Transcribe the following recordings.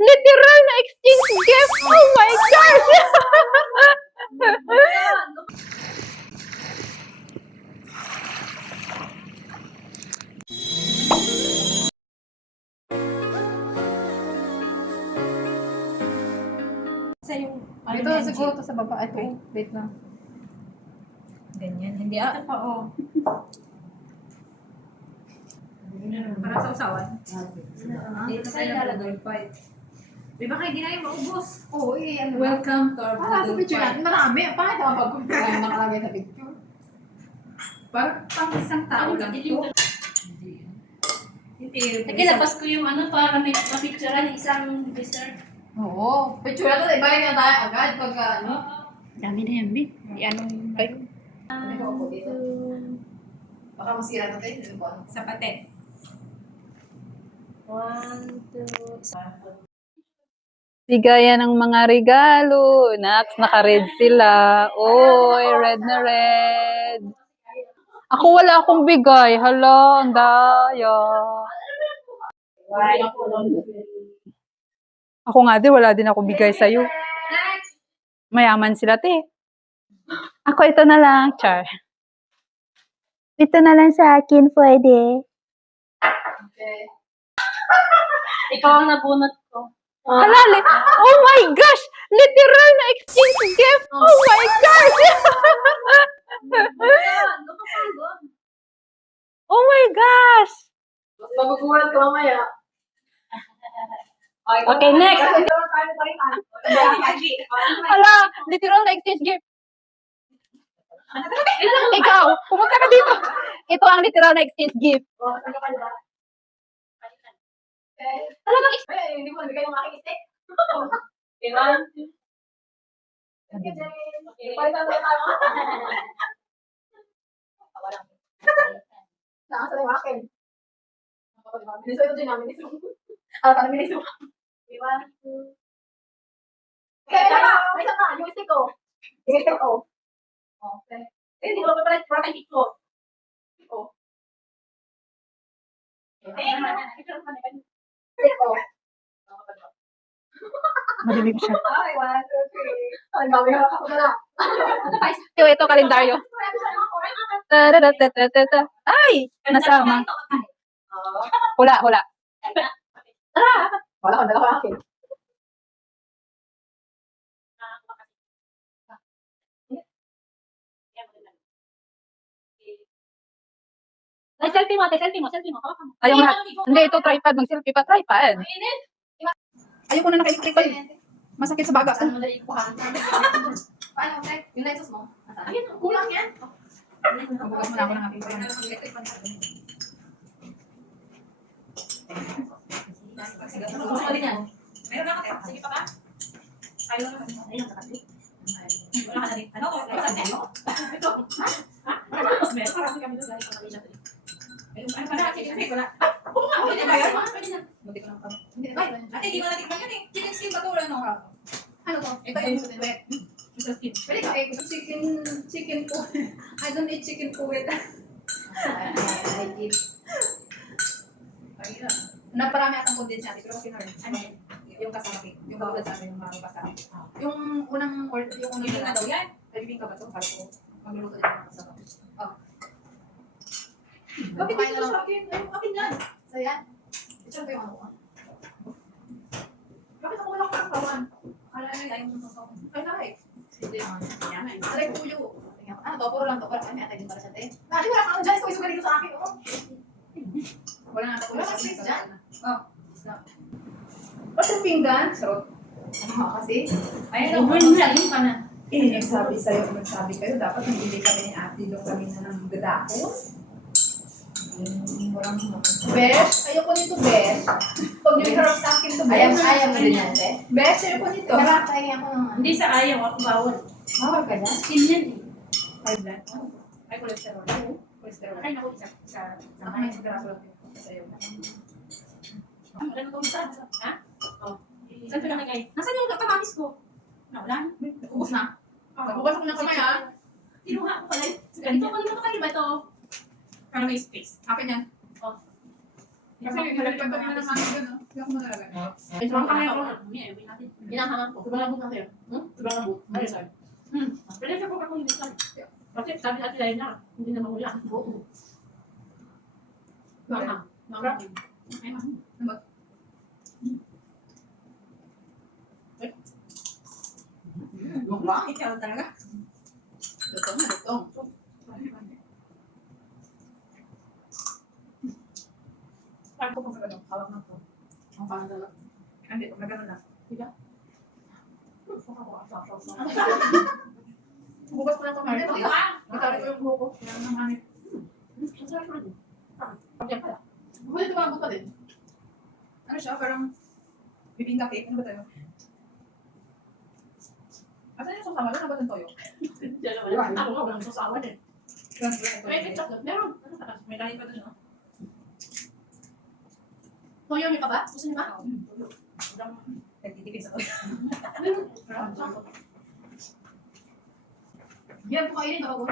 Literal na exchange gift! Oh my gosh! Sa yung Ito siguro to sa baba. Ito, wait lang. ganyan. Hindi pa, oh. Para sa usawan. Dito sa ilalagay. Di ba kayo ginaya maubos? Oo, ano. Welcome to our Sa Google picture Fight. natin, marami. Bakit naman pag nakalagay sa picture? Para pang isang tao lang ito. Nakilapas ko yung ano para may mapicturean yung isang dessert. Oo. Picture na to, ibalik na tayo agad pagka ano. Dami na yan, Bi. Ano yung kayo? Ano ko ako dito? Baka masira na tayo. Ano ba? Sa pate. 1, 2, 3. Bigaya ng mga regalo. Nax, naka-red sila. Oy, red na red. Ako wala akong bigay. Hala, ang daya. Ako nga din, wala din akong bigay sa'yo. Mayaman sila, te. Ako ito na lang, Char. Ito na lang sa akin, pwede. Okay. Ikaw ang nabunot ko. Halali. Oh my gosh! Literal na exchange gift! Oh my gosh! Oh my gosh! Magugulat ka mamaya. Okay, next. Kasi naman tayo paritan. Hala, literal na exchange gift. Ikaw, pumunta ka dito. Ito ang literal na exchange gift. Talagang hindi mo nabigay yung aking steak. Palitan tayo tayo. Nakasa na yung akin. Miniso ito din namin. Miniso. Parang miniso. Kaya may isa pa. Yung steak ko. Yung steak ko. Okay. Hindi ko pa pala tayo ito. Steak ko. Madilim siya. Ay, 1, 2, 3. Ay, mami, ako na lang. Ito, kalendaryo. Tadadadadadada. Ay! Nasama. Hula, hula. Wala kang dala ko akin. Selfie mo, selfie mo. Hawakan mo. Ayaw lahat. Hindi, ito tripod. Mag-selfie pa, tripod. Ayoko na naka-electric pa masakit sa baga. Saan mo dali ikuhan? Paano, Tek? Yung lenses mo? Ayun, kulang yan. Mabukas mo na ako ng ating pa yan. Gusto mo din yan. Meron na ka, sige pa ba? Ayaw na. Ayun, nakati. Wala ka na rin. Ano ko? Ito. Ha? Meron ka kami doon. Lagi ka kami natin. Ayun, ano pa na? Chicken steak, wala. Oo nga, pwede ba yan? Pwede na. Hindi ko na pa. Hindi na ba? Ate, di mo natikman yun eh. Chicken skin ba ito? Ano? Ano to? Ito yung wet. Chicken skin. Pwede ka chicken po. I don't eat chicken po with. I eat. Naparami atang kondensate pero okay na rin. Ano? Yung kasama cake. Yung katulad sa amin, yung mga kasama. Yung unang order, yung unang Bibing na daw yan. Bibing ka ba ito? Para ko magluluto din ako sa kapit. Oh. Bakit dito sa akin? Ayun, akin yan. So yan. Ito ko yung ano ko. Bakit ako wala ko ng kawan? Alay, ayaw mo sa akin. I like. Hindi naman. Yan na. I like puyo. Ano to? Puro lang to. Para kami atay din para sa te. Dati wala kang dyan. Ito dito sa akin. Oh. Wala na ito. Wala kang space dyan. Oh. What's your pinggan? Sarot. Ano kasi? Ayun, Salim ka na. Nagsabi sa'yo, nagsabi kayo, dapat nagbili kami ni ate doon kami na ng gadako. Besh, ayoko nito, Besh. Pag yung harap sa akin to, Besh. Ayaw mo din yan, te? Besh, ayoko nito. Nakakain ako ng Hindi sa ayaw, ako bawal. bawal ka na? Skin yan eh. high blood. Ay, cholesterol. Cholesterol. Ay, naku, isa. Ako may sigara sulat ko sa'yo. Ano to isa? Ha? Oh. Saan pinakagay? Nasaan yung kamatis ko? Wala na. Ubus na. Bukas ako ng kamay, ha? Kinuha ko pala. Ito ko naman kakaiba to. Para may space. Akin yan. Oh. Kasi nalagyan pa nila ng hangin dun, oh. Hindi ako malalagay. Sobrang kaya ako. Hinahangan ko. Sobrang lambot na sa'yo. Sobrang lambot. Ayun sa'yo. Pwede siya po ako hindi sa'yo. Kasi sabi natin lain na, hindi na mahuli. Oo. Mama. Mama. Ay, mama. Wow, ikaw talaga. Lutong na lutong. Saan ko pag gano'n? Hawak na po. Ang pangalan. Hindi, pag gano'n na. Bukas ko na ito, Mari. Matari ko yung buho ko. Kaya nang hanip. Pwede tumabot pa din. Ano siya, parang bibingka cake. Ano ba tayo? Asan yung susawa? Ano ba itong toyo? Ako nga, walang sasawa din. May chocolate. Meron. May lahi pa doon, no? Toyo niyo pa ba? Gusto niyo ba? Nagtitipid sa toyo. Yan po kainin ako.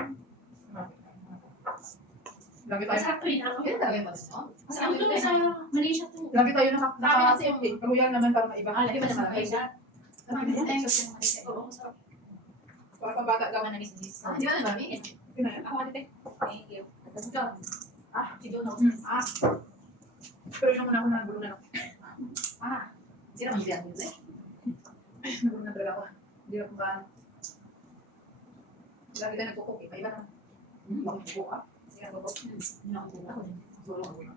Lagi tayo. Masarap to yun. Yan talaga yung batas mo? Kasi ang tuloy sa Malaysia to. Lagi tayo Sabi kasi Karuyan naman para maiba. Lagi ba sa Malaysia? Oo, masarap. Para pambata daw. Di ba na mami? Pinaya. Ako ate. Thank you. Si Jono. Pero yun muna ako na nagulo na. Sino man yan? Nagulo na talaga ako. Hindi ako ba. Lagi tayo nagkukuk eh. Maiba naman. Bakit po ka? Hindi na nagkukuk. Hindi ako po ako. Solo ako na.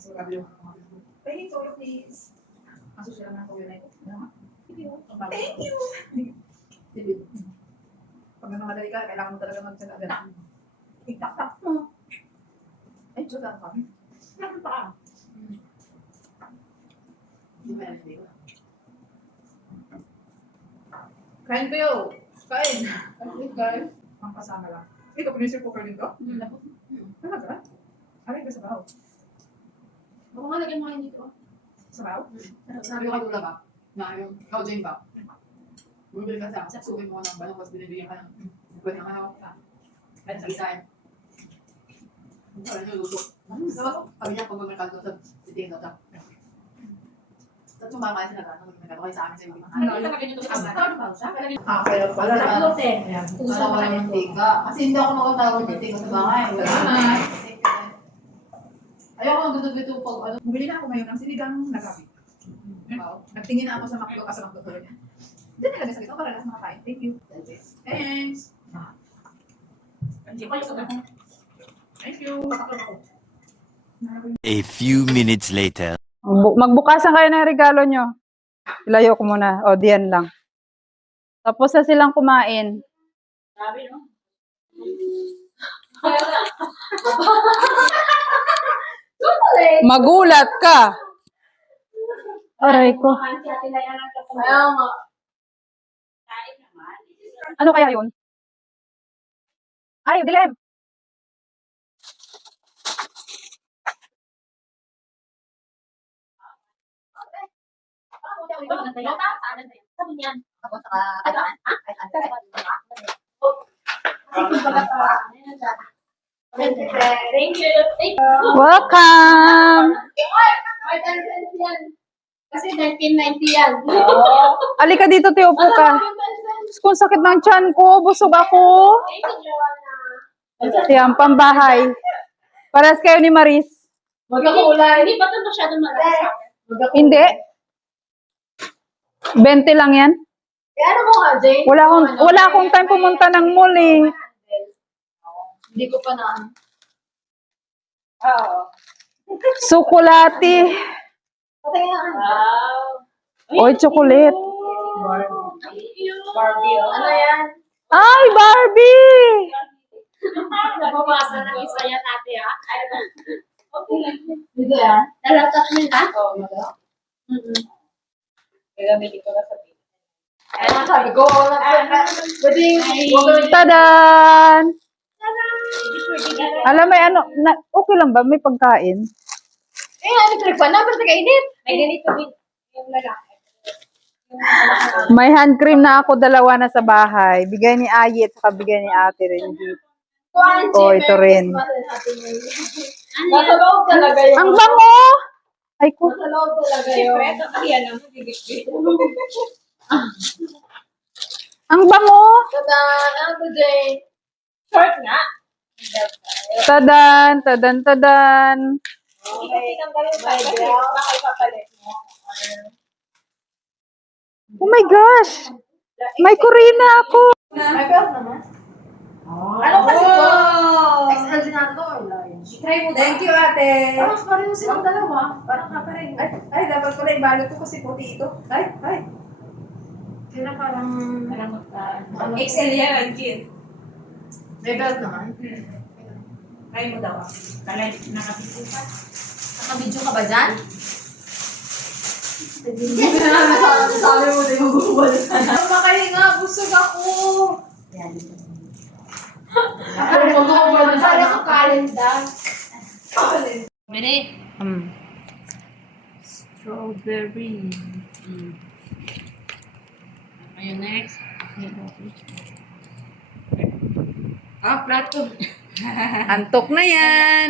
So, gabi yung Pahing toyo, please. Aso sila na toyo na ito. Thank you! Pag namamadali ka, kailangan mo talaga magsaga. Tik-tak-tak mo. Ay, Diyos lang kami. Ano pa? Hindi ba yan hindi ko? Kain kayo! Kain! Kain. Ang kasama lang. Ito, pressure cooker din to? Talaga? Aray ka sa bahaw. Baka nga lagyan mo kayo dito. Sa bahaw? Sabi ko kay Tula ba? Na yung, ikaw Jane ba? Bumibili ka sa sukin mo ng balong, tapos binibigyan ka ng pwede ng ano. Kahit sa isain. Wala niyo luto. Sabi niya, pag magmerkado sa titingin daw siya. Tapos yung mga kasi nag-ano, magmerkado kayo sa amin sa ibig. Ano yung lagyan nyo to sa kasama? Kaya pala. Lote. Wala wala yung mantika. Kasi hindi ako makatawag ng mantika sa bahay. Wala. Ayoko ang gusto-gusto pag ano. Bumili na ako ngayon ng sinigang na gabi. Nagtingin na ako sa McDo kasi McDo ko rin. Diyan nilagay sa gito para lang sa makakain. Thank you. Thanks. Hindi ko yung sabi. Thank you. A few minutes later. Magbukasan kayo ng regalo nyo. Ilayo ko muna. O, diyan lang. Tapos na silang kumain. Sabi, no? Magulat ka. Aray ko. Kaya nga. Ano kaya yun? Ay, dilim. Sabi niyan. Ako sa kailangan. Thank you. Welcome. Kasi 1990 yan. Alika dito, Teo, upo ka. Kung sakit ng tiyan ko, busog ako. Yan, pambahay. Paras kayo ni Maris. Magkakulay. Hindi ba ito masyadong malasa? Hindi. 20 lang yan. Ano mo ka, Jane? Wala akong time pumunta ng mall eh. Hindi ko pa na. Sukulati. Oy, chocolate. Barbie. Ano yan? Ay, Barbie! Nababasa ng isa yan ate ha. Dito yan? Nalatak mo ha? Oo, magawa. Kaya may dito na sabi. Kaya sabi ko, pwede Tadan! Alam, may ano, okay lang ba? May pagkain? ano trip pa na? Pero kainit. May ganito din. Yung lalaki. May hand cream na ako, dalawa na sa bahay. Bigay ni Ayet, saka bigay ni Ate Renji. Oh, ito rin. Nasa loob talaga yun. Ang bango! Ay ko. Sa loob talaga yun. Siyempre, ito kaya lang. Gigit-git. Ang bango! Tadan! Ano to, Jane? Short nga. Tadan, tadan, tadan. Hindi ko tinanggalin pa. Kasi baka ipapalit mo. Oh my gosh! May kurina ako! May belt naman. Ano kasi po? XL din natin or large? Try mo Thank you, ate. Parang pareho silang dalawa. Parang kapareho. Ay, dapat ko na ibalot ko kasi puti ito. Ay. Kaya parang... XL yan, kid. May belt naman. Try mo daw. Kalay, nakapito pa. Nakabidyo ka ba dyan? Hindi na sabi mo na yung bumalik. Makahinga, busog ako. Sali ako kalenda. Mene. Strawberry. Ayun, next. Plato. Antok na yan.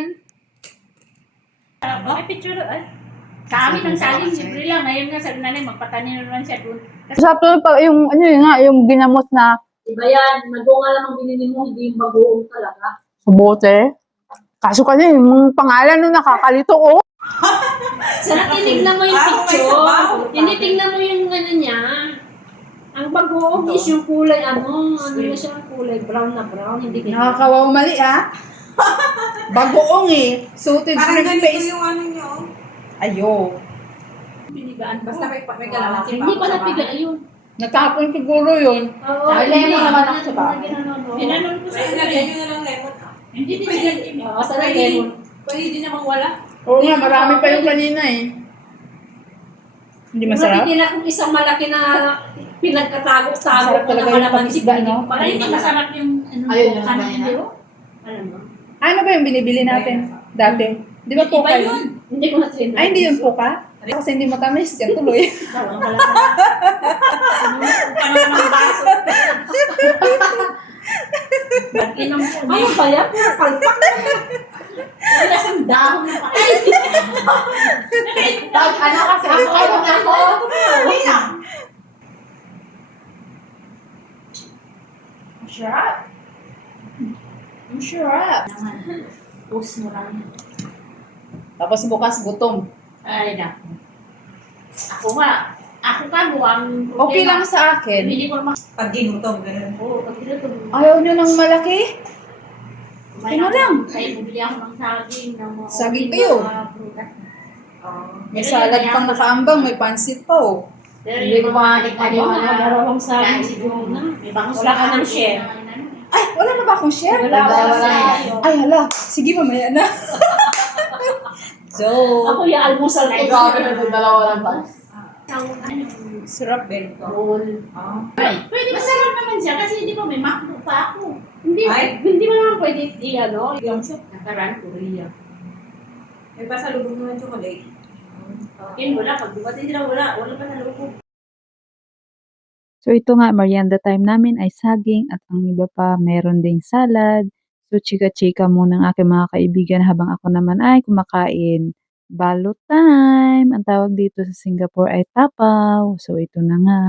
Okay, picture doon. Sa amin ang saling libre lang. Ngayon nga sabi nanay, magpatanim naman siya doon. Sakto pa yung, ano yun nga, yung ginamos na Iba yan. Magunga lang ang binili mo, hindi yung bagoong talaga. sa bote. Kaso kasi yung pangalan nun nakakalito ko. Sana tinignan mo yung picture. Hindi tingnan mo yung ano niya. Ang bagoong is yung kulay, ano na siya ang kulay, brown na brown. Hindi ganyan. Nakakawaw mali Bagoong eh. Suited shrimp paste. yung ano nyo. Ayo. Pinigaan. Basta may kalamansi Hindi pa napiga yun. Natapon siguro yun. Oo. Ay, lemon naman ako sa bahay. Pinanon ko sa Lagyan nyo na lang lemon. Hindi din siya. Oo, sana lemon. Pwede namang wala. Oo nga, marami pa yung kanina eh. Hindi masarap? Hindi nila kung isang malaki na pinagkatago-tago Masarap ko talaga na yung kalamansi. patisda, no? Para hindi masarap yung ano, Ayun yung kanin kanina. nyo. Alam mo? Ano ba yung binibili natin dati? Di ba puka Iba yun? Hindi ko na-train. Ay, hindi yun puka? Kasi hindi matamis. Yan tuloy. Wala pala. Paano ng baso? Inom ko. Ano ba yan? Puro palpak. Wala sang dahon ng pakain. Ano kasi? Ano na ako? Masarap. Masarap. Post mo lang. Tapos bukas gutom. Ay, naku. Ako nga. Ako ka mo ang Okay lang sa akin. Hindi ko naman. Pag ginutom, ganun. Oo, pag tinutog. Ayaw nyo ng malaki? Ano lang? Kaya bumili ako ng saging. Ng mga Saging mga kayo? prutas. May salad pang nakaambang, may pansit pa oh. Pero Hindi ko makakita ano yung na, ano. dalawang saging siguro na. May bangus Wala ka lang ng share. Ay, wala na ba akong share? Wala, Wala yan. Ay, hala. Sige, mamaya na. So, Ako yung almusal ko. Grabe na ito, dalawa lang ba? sarap din. Pwede masarap naman siya kasi hindi pa may MacBook pa ako. Hindi, Ay. hindi mo naman pwede i-ano, yung shop. Nakaran Korea. May pasalubog mo ng chocolate. Yun, wala. Pag dumating sila, wala. Wala pa na loob. So ito nga, merienda time namin ay saging at ang iba pa meron ding salad. So chika-chika muna ng aking mga kaibigan habang ako naman ay kumakain. Balot time! Ang tawag dito sa Singapore ay tapaw. So ito na nga.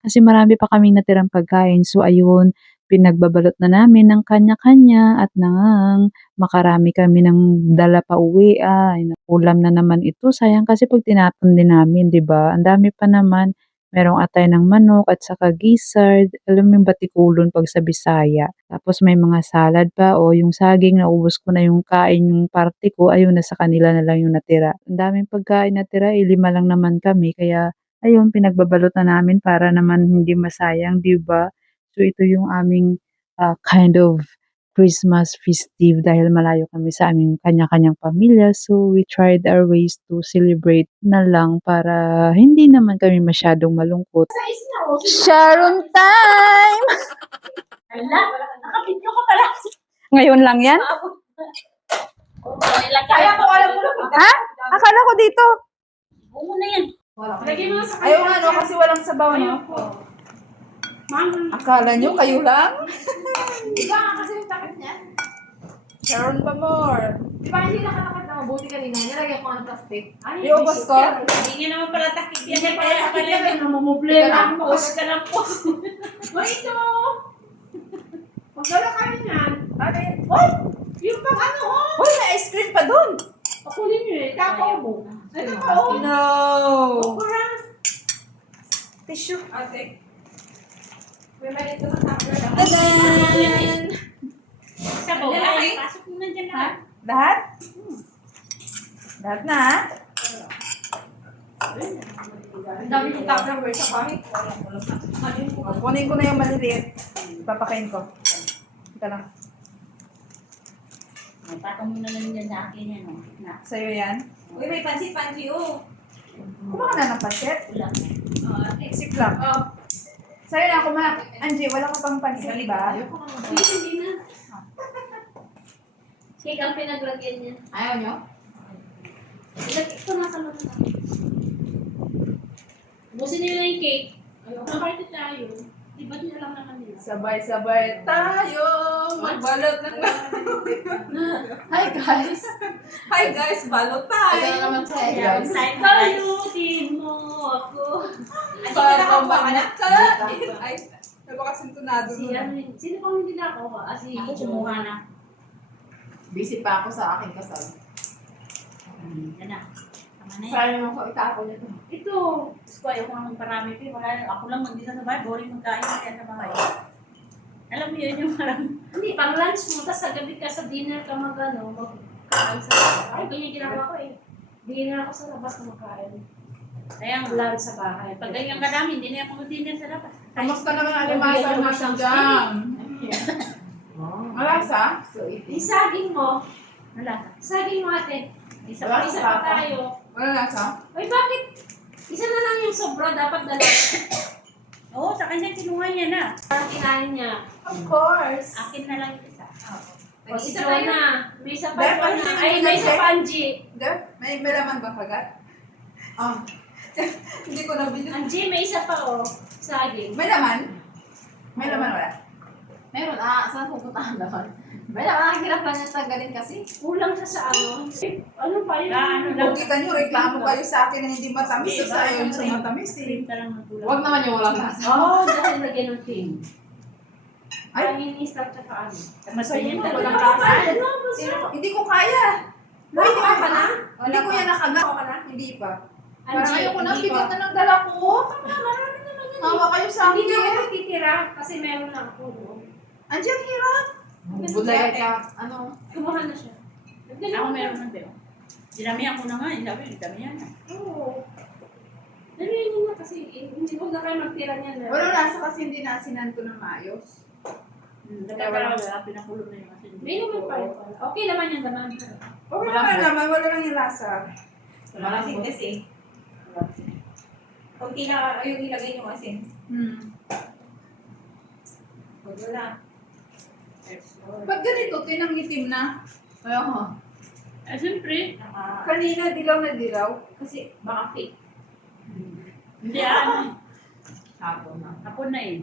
Kasi marami pa kaming natirang pagkain. So ayun, pinagbabalot na namin ng kanya-kanya at nang makarami kami ng dala pa uwi. Ay, ulam na naman ito. Sayang kasi pag tinapon din namin, di ba? Ang dami pa naman. Merong atay ng manok at saka gizzard. Alam mo yung batikulon pag sa Bisaya. Tapos may mga salad pa o yung saging naubos ko na yung kain yung parte ko. Ayun, nasa kanila na lang yung natira. Ang daming pagkain natira. 5 lang naman kami. Kaya ayun, pinagbabalot na namin para naman hindi masayang, di ba? So ito yung aming kind of Christmas festive dahil malayo kami sa aming kanya-kanyang pamilya. So, we tried our ways to celebrate na lang para hindi naman kami masyadong malungkot. Sharon time! Hala, nakapidyo ka pala. Ngayon lang yan? Kaya ko alam mo na. Ha? Akala ko dito. Oo na yan. Lagyan mo sa Ayaw nga, no? Kasi walang sabaw, no? Mama. Akala nyo, kayo lang? Iba nga kasi yung takip niya. Meron pa more. Di ba hindi nakatakot na mabuti kanina? Nilagyan ko ng plastic. Iubos ko? Hindi niya naman pala takip yan. Kaya pala Kaya yung namumblema. post ka ng post. Ito! Magdala ka rin yan. Ano yun? Yung pang ano, oh! Uy, may ice cream pa dun! Pakulin nyo eh. Kakao mo. Ay, kakao. No! Okra. Tissue. Ate. May maliit na tapos. Tadan! Sa bawal. Pasok mo na dyan lahat. Lahat? Lahat na, ha? Ang dami yung Tupperware sa bahay. Kunin ko na yung maliliit. Papakain ko. Ito lang. Patong mo na lang dyan sa akin yan. Sa'yo yan. Uy, may pansit-pansi, oh. Kumain ka na ng pancit. Ulam. Sip lang. Sa'yo na, kumain. Angie, wala ka pang pancit, ba? Hindi na. Cake ang pinaglagyan niya. Ayaw nyo? Ito na sa mga. Busin nila yung cake. Ayoko. Party tayo. Diba nila lang naman nila? Sabay-sabay tayo magbalot ng... Hi, guys. Hi guys, balot Ito na tayo! naman sa Ayan, guys. side na guys. Salutin mo ako. Para manakain. Ay, napakasintunado Si ano yun? Sino pang hindi nakakuha? Ah, si Ako kumuha na. Busy pa ako sa aking kasal. Yan na. Tama na yan. Sayang naman ko itapon nito. Ito. Diyos ko, ayaw ko naman parami pa. Wala, ako lang mag-isa sa bahay. Boring magkain kaya sa bahay. Alam mo yun yung parang... Hindi, pang lunch mo, tapos sa gabi ka sa dinner ka magkain sa bahay. Ay, ganyan ginagawa ko eh. Dinner ako sa labas na magkain. Kaya nga. Lunch sa bahay. Pag ganyan kadami, hindi na ako mag-dinner sa labas. Kamusta naman ang alimasal na sa jam? Malasa? So, Yung saging mo, Wala. saging mo ate. Isa Wala pa, isa sa pa tayo. Wala lasa? Ay, bakit? Isa na lang yung sobra, dapat dalawa. Oo, sa kanya kinuha niya na. Parang kinain niya. Of course! Akin na lang yung isa. O, isa pa na. May isa pa Dahil na. parang Ay, may isa pa, Angie. There, may laman ba kagat? Hindi ko nabili. Angie, may isa pa, oh. Saging. May laman? May laman wala? meron. Saan pupuntahan naman? May nakakahirap lang yung tanggalin kasi. Kulang siya sa ano. Ano pa yun? Ano lang. Kung kita nyo, reklamo kayo sa akin na hindi matamis. So, sa ayaw sa matamis eh. Cream ka lang magkulang. Huwag naman yung walang lasa. Oo, dahil lagyan ng cream. Ay. Ay, ini-start siya ka ano. Mas ganyan Sa'yo, talaga. walang lasa. Ano? Hindi ko kaya. Wala ka pa na? Hindi ko yan nakagat. Ako ka na? Hindi pa. Parang Angie, ayaw ko na, hindi bigat pa. na ng dala ko. Marami naman yan. Hawa kayo sa Hindi na akin. ako titira kasi meron na ako. no? Andiyan, ang hirap. Budlay ka, ano? Kumuha na siya. Ako meron na din. Dinamihan ko na nga. Sabi, damihan na. Oo. Narinig niya kasi hindi ko na kayo magtira niyan. Walang lasa kasi hindi nasinan ko ng maayos. Kaya wala, pinakulong na yung asin. May naman pa yun pala. Okay naman yung daman. Okay naman, wala lang yung lasa. Malaking kasi. Kunti na yung ilagay yung asin. Wala. Ba't ganito, tinangitim na? Kaya nga. Eh, siyempre. Kanina, dilaw na dilaw. Kasi baka fake. Hindi, ano. Hapon na. Ako na eh.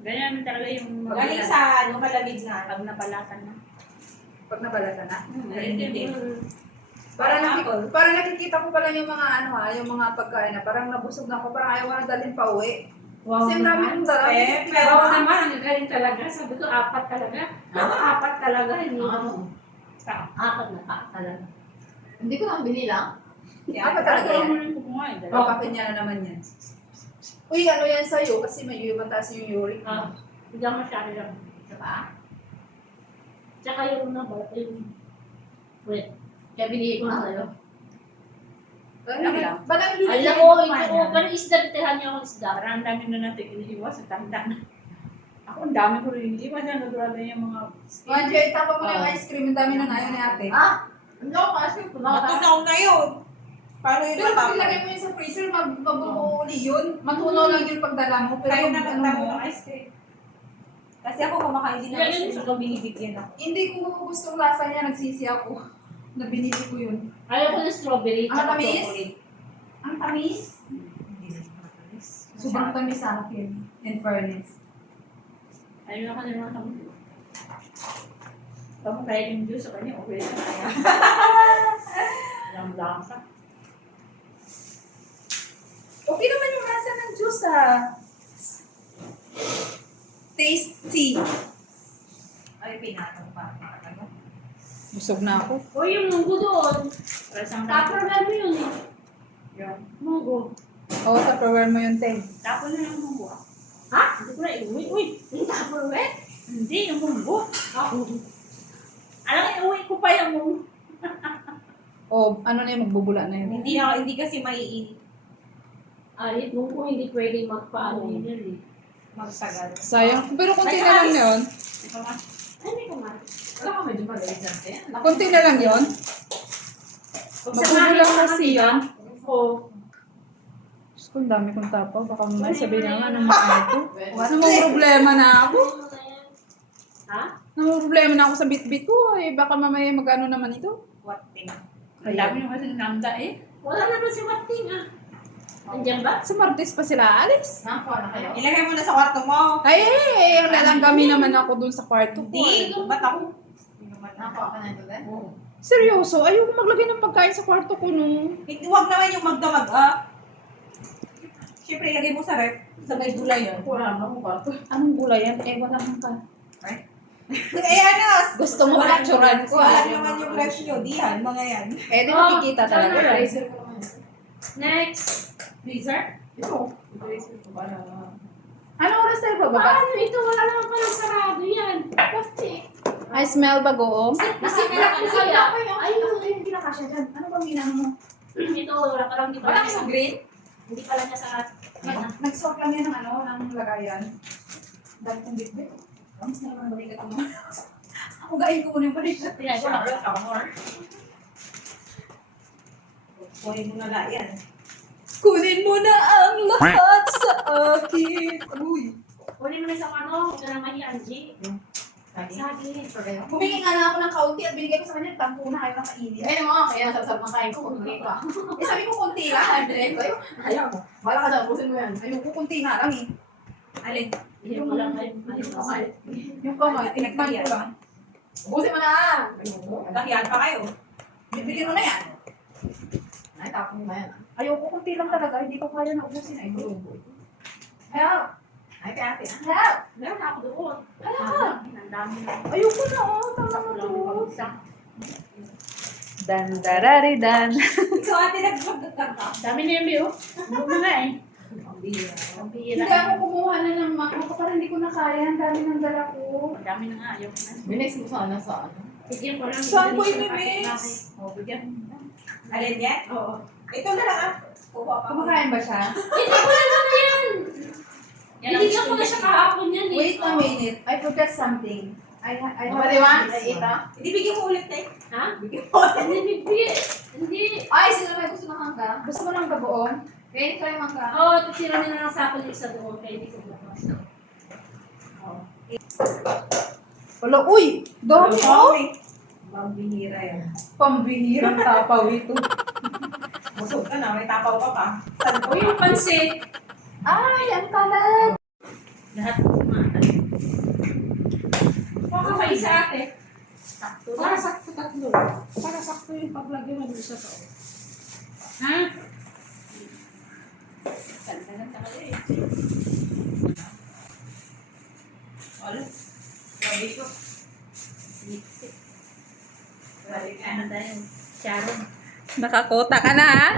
Ganyan talaga yung Galing sa malamig na. pag napalatan na. Pag nabalata na. Hindi. Parang nakikita ko pala yung mga yung mga pagkain na parang nabusog na ako, parang ayaw ko na dalhin pa uwi. Wow Kasi ang dami kong dala. Pero naman, ang galing talaga. Sabi ko, 4 talaga. 4 talaga. Hindi Ano? 4 na pa talaga. Hindi ko lang binilang. Apa talaga Ako yan? mo rin kumuha eh. O, kapit niya na naman yan. Uy, ano yan sa'yo? Kasi medyo mataas yung uric. Hindi ako masyado lang. Sa paa? Tsaka yung nabalat, yung wet. Kaya binigay ko na sa'yo. Ba't ang hilig? Alam ko, ito ko. Pero isda, tirahan niyo akong isda. Parang ang dami na natin iniiwas sa tanda na. Ako ang dami ko rin iniiwas na natulad yung mga... Manjay, tapa mo na yung ice cream. Ang dami na ngayon ni ate. Hindi ako kasi punaw ka. Matunaw na yun. Paano yun Pero pag matapos? ilagay mo yun sa freezer, mabuuli yun. Matunaw lang yun pagdala mo. Pero Tayo kung na ano nagtamo mo, ng ice cream. Kasi ako kumakain din ng ice cream. So, binibigyan ako. hindi ko gusto ang lasa niya, nagsisi ako. Na binili ko yun. Ayaw ko ng strawberry. Ang tsaka tamis? chocolate. Ang tamis. Sobrang tamis sa akin. In fairness. Ayun ako na naman kami. Kamu kaya yung juice sa kanya, okay na kaya. Yung lasa. Okay naman yung lasa ng juice ah. Tasty. Ay, pinatong pa. Ano? Busog na ako. O yung munggo doon. Para siyang Tupperware mo yun eh. Yung, Munggo. Oo, Tupperware mo yung te. tapos na yung munggo. Ha? Hindi ko na iuwi. Uy! Yung Tupperware? Hindi, yung munggo. Ako. Alam mo, iuwi ko pa yung munggo. O, ano na yung magbubula na yun. Hindi kasi maiinit. Ay, munggo hindi pwede magpaano yun eh. Magsagal. Sayang. Pero konti na lang yun. Ay, may kumain. Wala ka medyo maliit dyan, te. Konti na lang yun. Magbubula kasi yan. Oo. Diyos ko, ang dami kong tapaw. Baka mamaya sabihin na nga, anong mga ito. Namang problema na ako. Ha? Namang problema na ako sa bit-bit ko. Eh, baka mamaya mag-ano naman ito. What thing? Ang dami yung kasi namda eh. Wala naman si Wating ah. Andiyan ba? Sa Martes pa sila alis. Nakakuha na kayo. Ilagay mo na sa kwarto mo. Ay, nalanggami naman ako dun sa kwarto ko. Hindi. Ba't ako? Nakakuha ka na ito, te. Seryoso, ayoko maglagay ng pagkain sa kwarto ko no. Hindi, huwag naman yung magdamag ah. Siyempre, ilagay mo sa rep. Sa may gulay yun. Wala na akong kwarto. Anong gulay yan? Eh, wala kang ka. Eh, ano? Gusto mo picturean ko Wala ah. naman yung rep nyo. Diyan, mga yan. Eh, di makikita talaga. Ano? Eraser ko naman. Next. Freezer? Ito. Eraser ko para... Anong oras tayo bababa? Paano ito? Wala naman palang sarado yan. Plastic. I smell bagoong. Kasi kaya. Ayun. Hindi na kasya dyan. Ano bang ginano mo? Ito, wala parang di Wala pala kang green? Hindi pala niya sarado. Nag-sort lang yan ng ano, ng lagayan. Dahil kong bit-bit. Mas na naman balikat mo. Ako gain ko muna yung balikat. Pinay ko na. Kunin mo na lang yan. Kunin mo na ang lahat sa akin. Uy. Kunin mo na sa ano. Huwag ka na mahi, Angie. Lagi. Saging. Humingi nga na ako ng kaunti at binigay ko sa kanya. Tampo na kayo ng kainin. Ayun mo, kaya sasab ng kain ko. Hindi ka. Eh sabi ko konti lang. Binigay ko. Ayaw mo. Wala ka dyan, ubusin mo yan. Ayoko konti na lang eh. Alin? Hindi mo lang kayo. Okay. Yung kamay, tinagman ko lang. Ubusin mo na! Ayun mo. Kahiyan pa kayo. Bibigyan mo na yan. Ay, tapon mo na yan. Ayoko konti lang talaga. Hindi ko kaya na ubusin. Ay, help! Ay, kaya ate. Help! Meron ako doon. Ang dami na. Ayoko na oh. Tama Sa na kulang to. yung isa. Dan darari dan. Ikaw ate nagpagdagdag ka. Dami na yung biyo. Ano na nga eh. Ang bihira. Ang Hindi bihira. ako kumuha na ng mako ko para hindi ko na kaya. Ang dami ng dala ko. Ang dami na nga. Ayaw ko na. Binex mo sana sa ano. Bigyan ko lang. Saan ko Bigyan imimix? O, bigyan. Alin yan? Oo. Ito na lang ah. Kuha pa. Kumakain ba siya? Hindi ko lang ano yan. Yan ang Binigyan ko gusto na siya kahapon yan eh. Wait a minute. I forgot something. I Pwede ba? Ay, ita. Hindi bigyan mo ulit eh. Ha? Bigyan mo ulit. Hindi. Hindi. Ay, sino may gusto ng hangga? Gusto mo ng bagoong? Kaya ito yung hangga. Oo, tira na lang sa akin yung isa doon. Kaya hindi ko bukas. Wala, uy! Dami oh! Mambihira yan. Pambihirang tapaw ito. Busog ka na. May tapaw ka pa. O yung pansit. Ay, ang kalat! Lahat kumain. Baka kayo sa atin. Sakto. Para sakto tatlo. Para sakto yung paglagay mo dun sa to. Ha? Kaldagan ka kayo eh. Wala. Grabe ko. Balik ano tayo. Sharon. Nakakota ka na ha?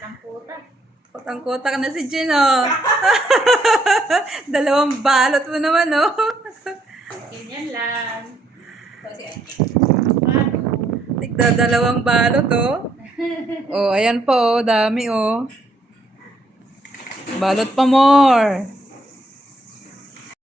Ang puta. Kotang-kota ka na si Gino. Dalawang balot mo naman oh. Ganyan lang. Tigda dalawang balot oh. Oh, ayan po oh, dami oh. Balot pa more.